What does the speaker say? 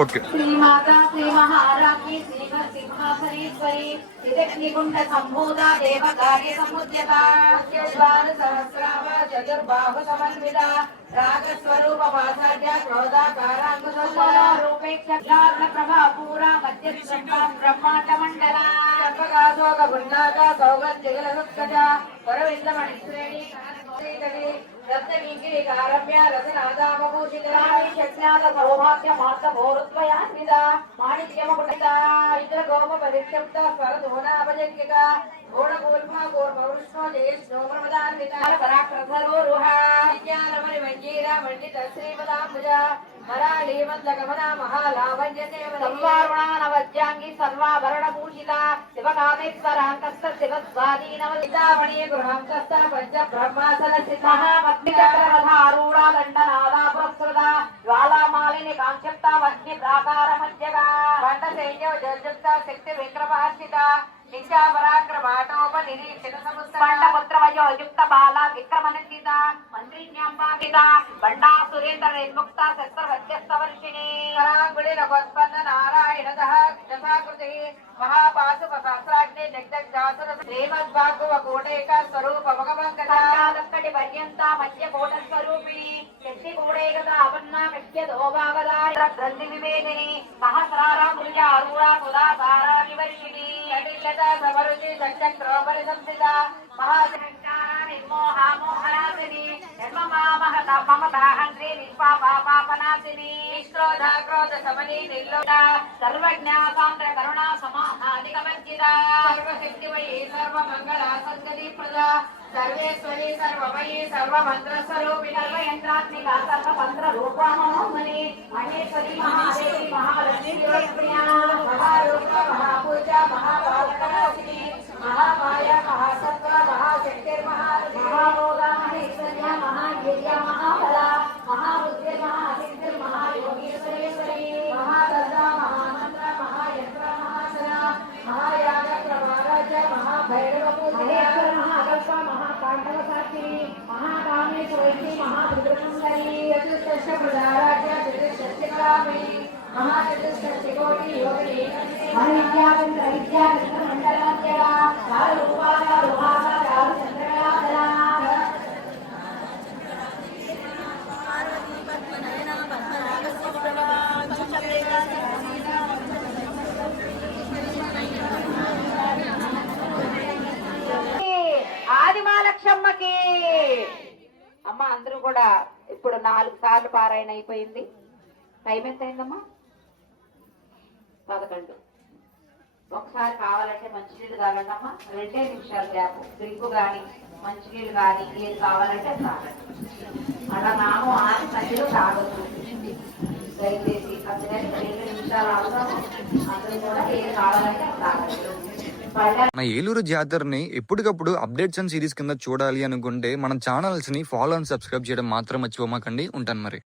Okay. Shri Mata Shri మహారాజ్ఞి శ్రీమ సింహాసనేశ్వరి త్రిదక్షికుండ సంభూత దేవ కార్య సముద్యత ద్వార సహస్రావ చతుర్బాహు సమన్విత రాగస్వరూప వాసార్య రూపేక్ష ప్రభా పూరా మధ్య బ్రహ్మాండ మండల సర్వగాశోక గుండాక సుత్కజ శ్రేణి रत्नवीङ्गिरिकारम्य रतनादामभूषितराणिशज्ञात सौभाग्यमार्तभोरुत्वयान्विता माणिक्यमकुटिता इन्द्रगोमपरिक्षिप्त स्वरधूनापजज्ञिका घोणगोल्भागोर्मवृष्णो जयश्रोमदान्विता पराक्रथरोरुहा विज्ञानमणिमञ्जीरा मण्डितश्रीपदाम्बुजा ధోనాభజంకిక గోణగోల్మ గోర్మవృష్ణో జయశ్నోమదాన్విత శివకామేశ్వరాంకస్త శివస్వాధీనవలితామణి గృహాంకస్త పంచ బ్రహ్మాసన స్థిత దండనాదా పురస్కృత జ్వాలామాలిని కాంక్షప్త వహ్ని ప్రాకారమధ్యగా మధ్యగా పండ జర్జుక్త శక్తి విక్రమార్చిత నిత్యా పరాక్రమాటోప నిరీక్షణ బాల విక్రమనందిత మంత్రిజ్ఞాంబాకిత బండా సురేంద్ర నిర్ముక్త శస్త్ర హత్యస్త వర్షిణి కరాంగుడి రఘోత్పన్న నారాయణ దశాకృతి మహాపాశుప సహస్రాగ్ని జగ్జాసుర శ్రీమద్భాగవ కోటేక స్వరూప భగవంకటి పర్యంత మధ్య కోట స్వరూపిణి శక్తి కోడేకత అపన్న ముఖ్య దోభాగదాయ గ్రంథి వివేదిని సహస్రార మృజ అరుణ వివర్షిణి సమరుచి మహాశంకార పాపనాశిని నిష్క్రోధ క్రోధ సమని నిర్లోట సర్వజ్ఞ సాంద్ర కరుణా సమాధికవర్జిత సర్వశక్తిమయీ సర్వమంగళ సంగతి ప్రద సర్వేశ్వరి సర్వమయీ సర్వమంత్ర స్వరూపిణి సర్వయంత్రాత్మిక సర్వమంత్ర రూపమోహమని మహేశ్వరి మహాదేవి మహాలక్ష్మి మహాకామేశ్వరి మహాభద్రసుందరి అందరూ కూడా ఇప్పుడు నాలుగు సార్లు పారాయణ అయిపోయింది. టైం ఎంత అయిందమ్మా పదకొండు. ఒకసారి కావాలంటే మంచినీళ్ళు తాగండి రెండే నిమిషాలు గ్యాప్. డ్రింక్ కానీ మంచినీళ్ళు కానీ ఏది కావాలంటే అది తాగండి. అలా నాము ఆరు మధ్యలో తాగొద్దు. దయచేసి అందుకని రెండు నిమిషాలు అవసరం అందరూ కూడా ఏది కావాలంటే అది తాగండి. మన ఏలూరు జాతరని ఎప్పటికప్పుడు అప్డేట్స్ అండ్ సిరీస్ కింద చూడాలి అనుకుంటే మన ఛానల్స్ని ఫాలో అండ్ సబ్స్క్రైబ్ చేయడం మాత్రం మర్చిపోమాకండి. ఉంటాను మరి.